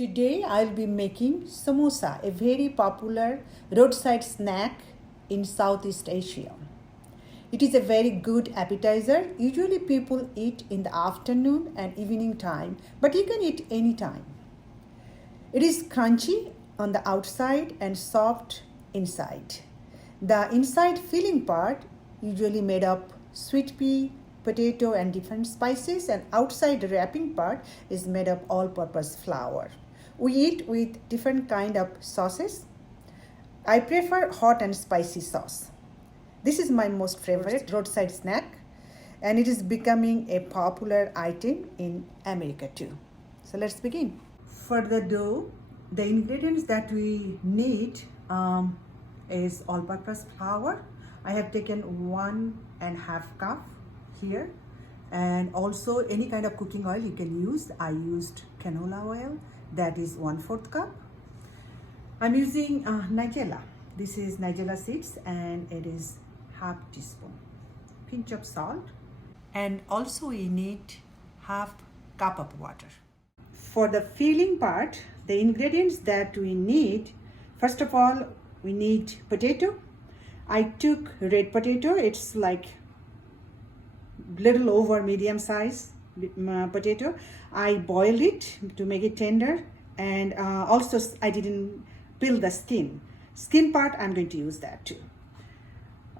Today I'll be making samosa, a very popular roadside snack in Southeast Asia. It is a very good appetizer. Usually people eat in the afternoon and evening time, but you can eat anytime. It is crunchy on the outside and soft inside. The inside filling part usually made up sweet pea, potato and different spices, and outside wrapping part is made up all-purpose flour. We eat with different kind of sauces. I prefer hot and spicy sauce. This is my most favorite roadside snack, and it is becoming a popular item in America too. So let's begin. For the dough, the ingredients that we need is all-purpose flour. I have taken 1.5 cup here, and also any kind of cooking oil you can use. I used canola oil, that is 1/4 cup. I'm using Nigella. This is Nigella seeds, and it is half teaspoon. Pinch of salt, and also we need half cup of water. For the filling part, the ingredients that we need, first of all, we need potato. I took red potato. It's like little over medium size potato. I boiled it to make it tender, and also I didn't peel the skin part. I'm going to use that too.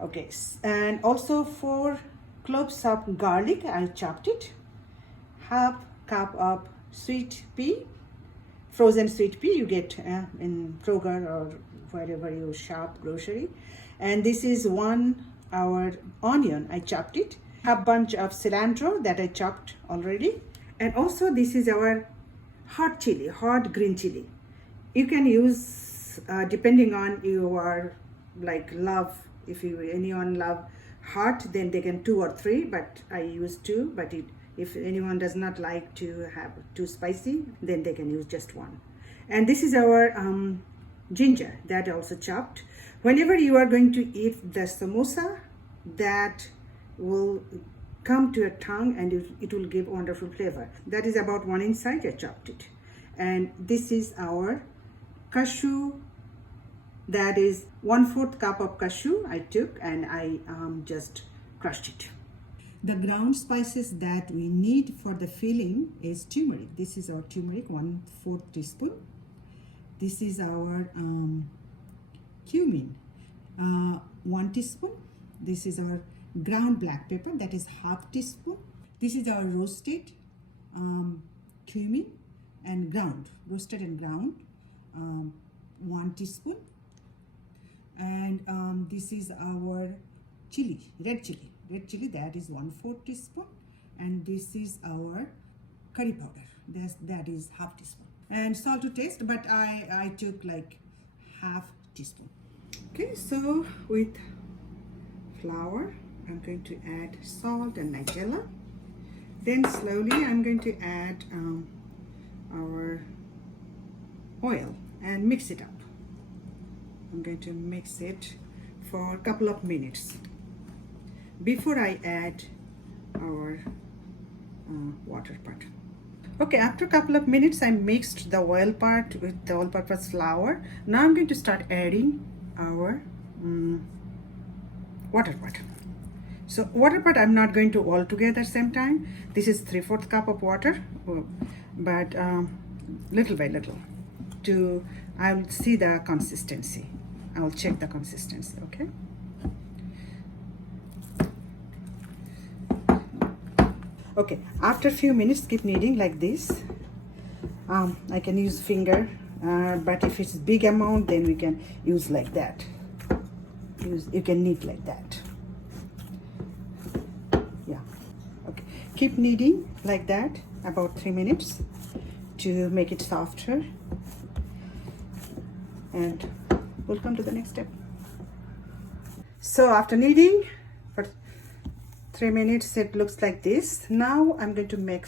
Okay, and also 4 cloves of garlic. I chopped it. Half cup of sweet pea, frozen sweet pea you get in Kroger or wherever you shop grocery. And this is our onion. I chopped it. A bunch of cilantro that I chopped already. And also this is our hot chili, hot green chili. You can use depending on your love. If anyone love hot, then they can 2 or 3, but I use 2. But if anyone does not like to have too spicy, then they can use just 1. And this is our ginger that I also chopped. Whenever you are going to eat the samosa, that will come to your tongue and it will give wonderful flavor. That is about 1 inch size. I chopped it. And this is our cashew. That is 1/4 cup of cashew I took, and I just crushed it. The ground spices that we need for the filling is turmeric. This is our turmeric, 1/4 teaspoon. This is our cumin, 1 teaspoon. This is our ground black pepper, that is half teaspoon. This is our roasted cumin and roasted and ground, 1 teaspoon. And this is our red chili, that is 1/4 teaspoon. And this is our curry powder, that is half teaspoon. And salt to taste, but I took like half teaspoon. Okay, so with flour, I'm going to add salt and Nigella. Then slowly I'm going to add our oil and mix it up. I'm going to mix it for a couple of minutes before I add our water part. Okay, after a couple of minutes I mixed the oil part with the all-purpose flour. Now I'm going to start adding our water part. So water part I'm not going to all together same time. This is 3/4 cup of water, but little by little. I'll see the consistency. I'll check the consistency, okay? Okay, after a few minutes, keep kneading like this. I can use finger, but if it's big amount, then we can use like that. You can knead like that. Yeah, okay. Keep kneading like that about 3 minutes to make it softer. And we'll come to the next step. So after kneading for 3 minutes, it looks like this. Now I'm going to make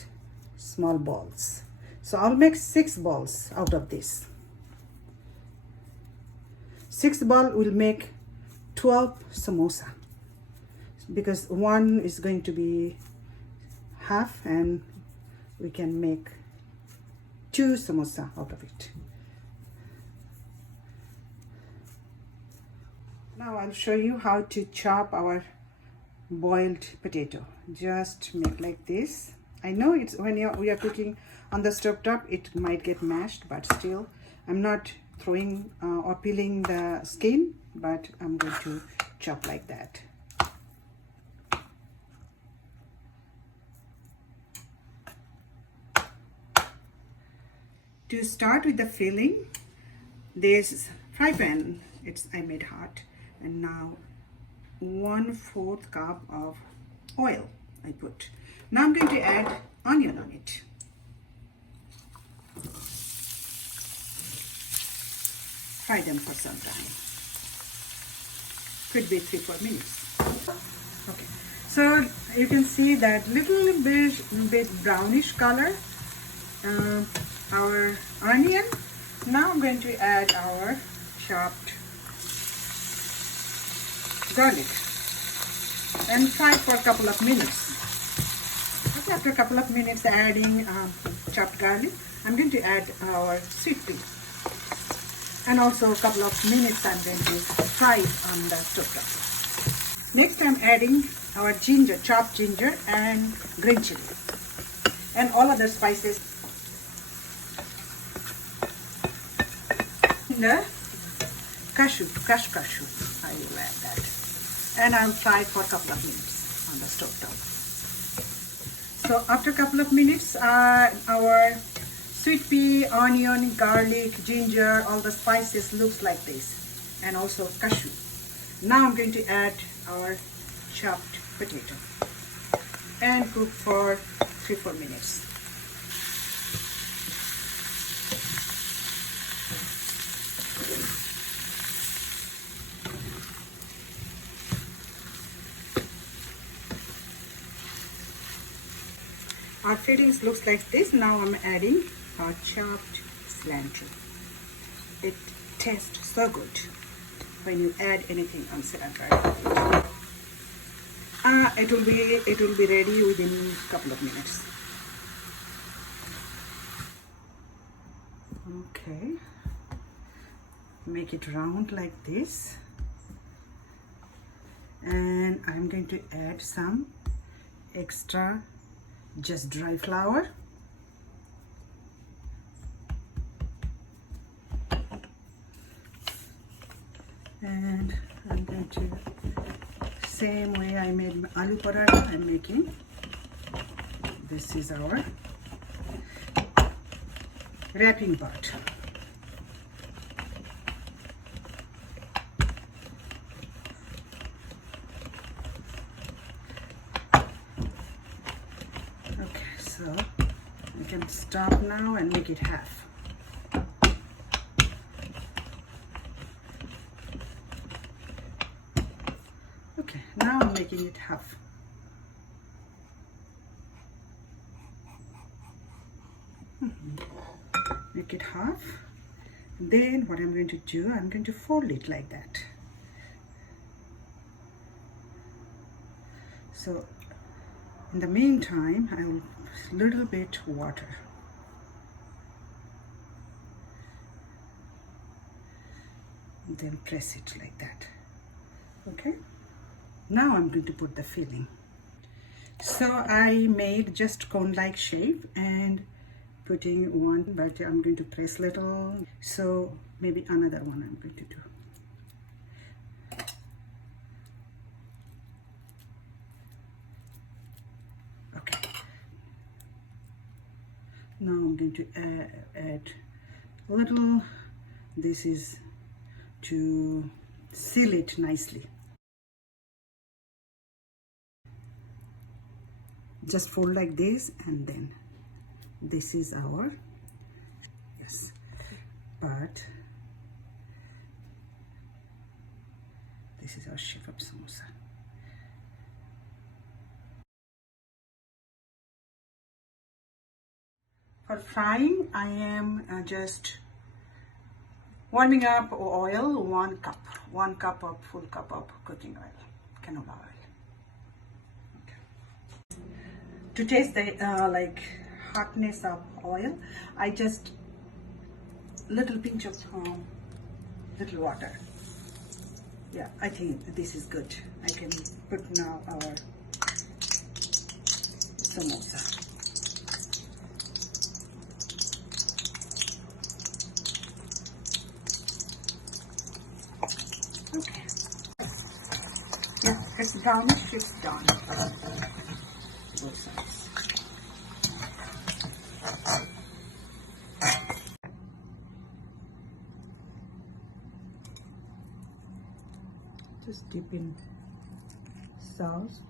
small balls. So I'll make 6 balls out of this. 6 ball will make 12 samosa, because 1 is going to be half, and we can make 2 samosa out of it. Now I'll show you how to chop our boiled potato. Just make like this. I know it's when we are cooking on the stove top, it might get mashed, but still I'm not throwing or peeling the skin, but I'm going to chop like that. To start with the filling, this fry pan, I made hot, and now 1/4 cup of oil I put. Now I'm going to add onion on it. Fry them for some time. Could be 3-4 minutes. Okay, so you can see that little bit brownish color, our onion. Now I'm going to add our chopped garlic and fry for a couple of minutes. After a couple of minutes adding chopped garlic, I'm going to add our sweet pea. And also a couple of minutes I'm going to fry it on the stove top. Next I'm adding our ginger, chopped ginger and green chili and all other spices. The crushed cashew, I will add that. And I'll fry it for a couple of minutes on the stove top. So after a couple of minutes, our sweet pea, onion, garlic, ginger, all the spices looks like this, and also cashew. Now I'm going to add our chopped potato and cook for 3-4 minutes. Our fittings looks like this. Now I'm adding our chopped cilantro. It tastes so good when you add anything on cilantro. It will be ready within a couple of minutes. Okay, make it round like this, and I'm going to add some extra just dry flour. And I'm going to, same way I made aloo paratha, I'm making. This is our wrapping part. Okay, so you can stop now and make it half. Okay, now I'm making it half. Make it half. Then what I'm going to do, I'm going to fold it like that. So in the meantime, I will little bit water. Then press it like that. Okay. Now I'm going to put the filling. So I made just cone-like shape and putting one, but I'm going to press little. So maybe another one I'm going to do. Okay. Now I'm going to add a little. This is to seal it nicely. Just fold like this, and then this is our, yes, but this is our shape of samosa. For frying, I am just warming up oil, 1 cup, 1 cup of full cup of cooking oil, canola oil. Okay. To taste the like hotness of oil, I just little pinch of little water. Yeah, I think this is good. I can put now our samosa. Okay. Yeah, it's brownish, it's done. Both sides. Just dip in sauce.